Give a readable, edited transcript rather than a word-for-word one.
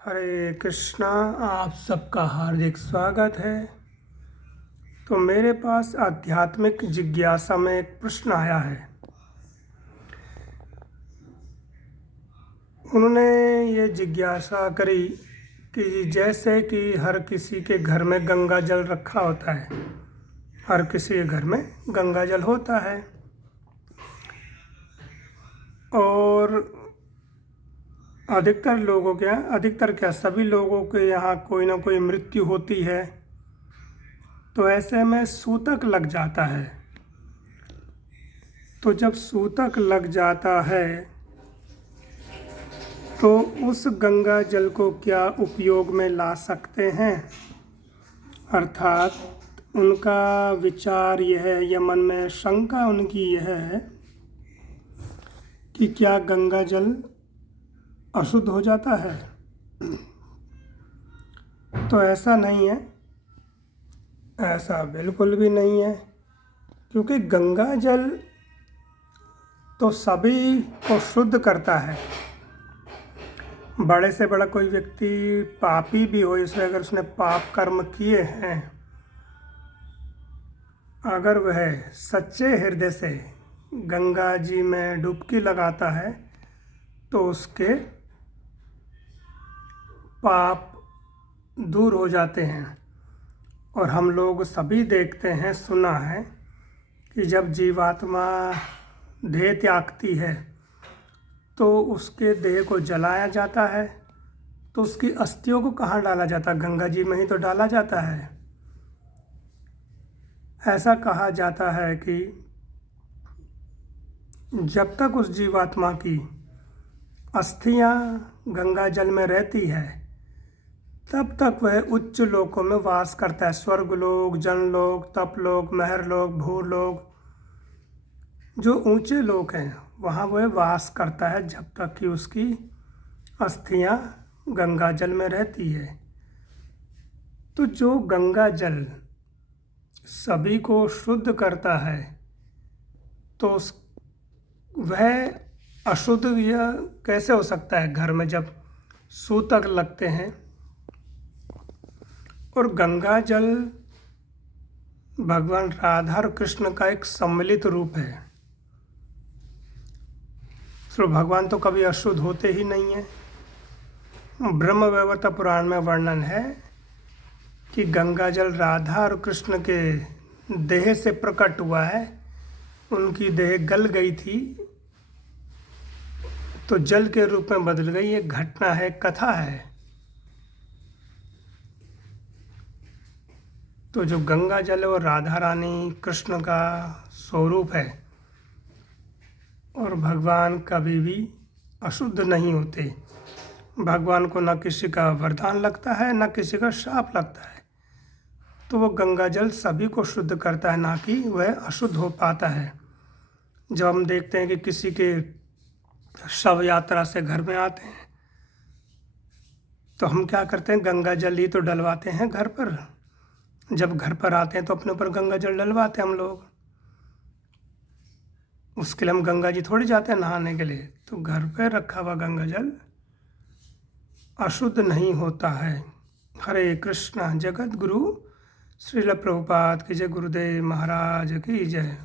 हरे कृष्णा। आप सबका हार्दिक स्वागत है। तो मेरे पास आध्यात्मिक जिज्ञासा में एक प्रश्न आया है। उन्होंने ये जिज्ञासा करी कि जैसे कि हर किसी के घर में गंगा जल रखा होता है, हर किसी के घर में गंगा जल होता है और अधिकतर क्या सभी लोगों के यहाँ कोई ना कोई मृत्यु होती है। तो ऐसे में सूतक लग जाता है। तो जब सूतक लग जाता है तो उस गंगा जल को क्या उपयोग में ला सकते हैं? अर्थात उनका विचार यह है या मन में शंका उनकी यह है कि क्या गंगा जल अशुद्ध हो जाता है? तो ऐसा नहीं है, ऐसा बिल्कुल भी नहीं है, क्योंकि गंगा जल तो सभी को शुद्ध करता है। बड़े से बड़ा कोई व्यक्ति पापी भी हो, इसलिए अगर उसने पाप कर्म किए हैं, अगर वह सच्चे हृदय से गंगा जी में डुबकी लगाता है तो उसके पाप दूर हो जाते हैं। और हम लोग सभी देखते हैं, सुना है कि जब जीवात्मा देह त्यागती है तो उसके देह को जलाया जाता है, तो उसकी अस्थियों को कहाँ डाला जाता है? गंगा जी में ही तो डाला जाता है। ऐसा कहा जाता है कि जब तक उस जीवात्मा की अस्थियाँ गंगा जल में रहती है तब तक वह उच्च लोकों में वास करता है। स्वर्गलोक, जनलोक, तपलोक, महरलोक, भूलोक, जो ऊंचे लोक हैं वहाँ वह वास करता है जब तक कि उसकी अस्थियाँ गंगा जल में रहती है। तो जो गंगा जल सभी को शुद्ध करता है तो वह अशुद्ध यह कैसे हो सकता है? घर में जब सूतक लगते हैं और गंगा जल भगवान राधा और कृष्ण का एक सम्मिलित रूप है, तो भगवान तो कभी अशुद्ध होते ही नहीं है। ब्रह्म वैवर्त पुराण में वर्णन है कि गंगा जल राधा और कृष्ण के देह से प्रकट हुआ है। उनकी देह गल गई थी तो जल के रूप में बदल गई। ये घटना है, कथा है। तो जो गंगा जल है वो राधा रानी कृष्ण का स्वरूप है और भगवान कभी भी अशुद्ध नहीं होते। भगवान को न किसी का वरदान लगता है, न किसी का शाप लगता है। तो वो गंगा जल सभी को शुद्ध करता है, ना कि वह अशुद्ध हो पाता है। जब हम देखते हैं कि किसी के शव यात्रा से घर में आते हैं तो हम क्या करते हैं? गंगा जल ही तो डलवाते हैं घर पर। जब घर पर आते हैं तो अपने ऊपर गंगा जल डलवाते हैं हम लोग। उसके लिए हम गंगा जी थोड़ी जाते हैं नहाने के लिए। तो घर पर रखा हुआ गंगा जल अशुद्ध नहीं होता है। हरे कृष्णा। जगत गुरु श्रील प्रभुपाद की जय। गुरुदेव महाराज की जय।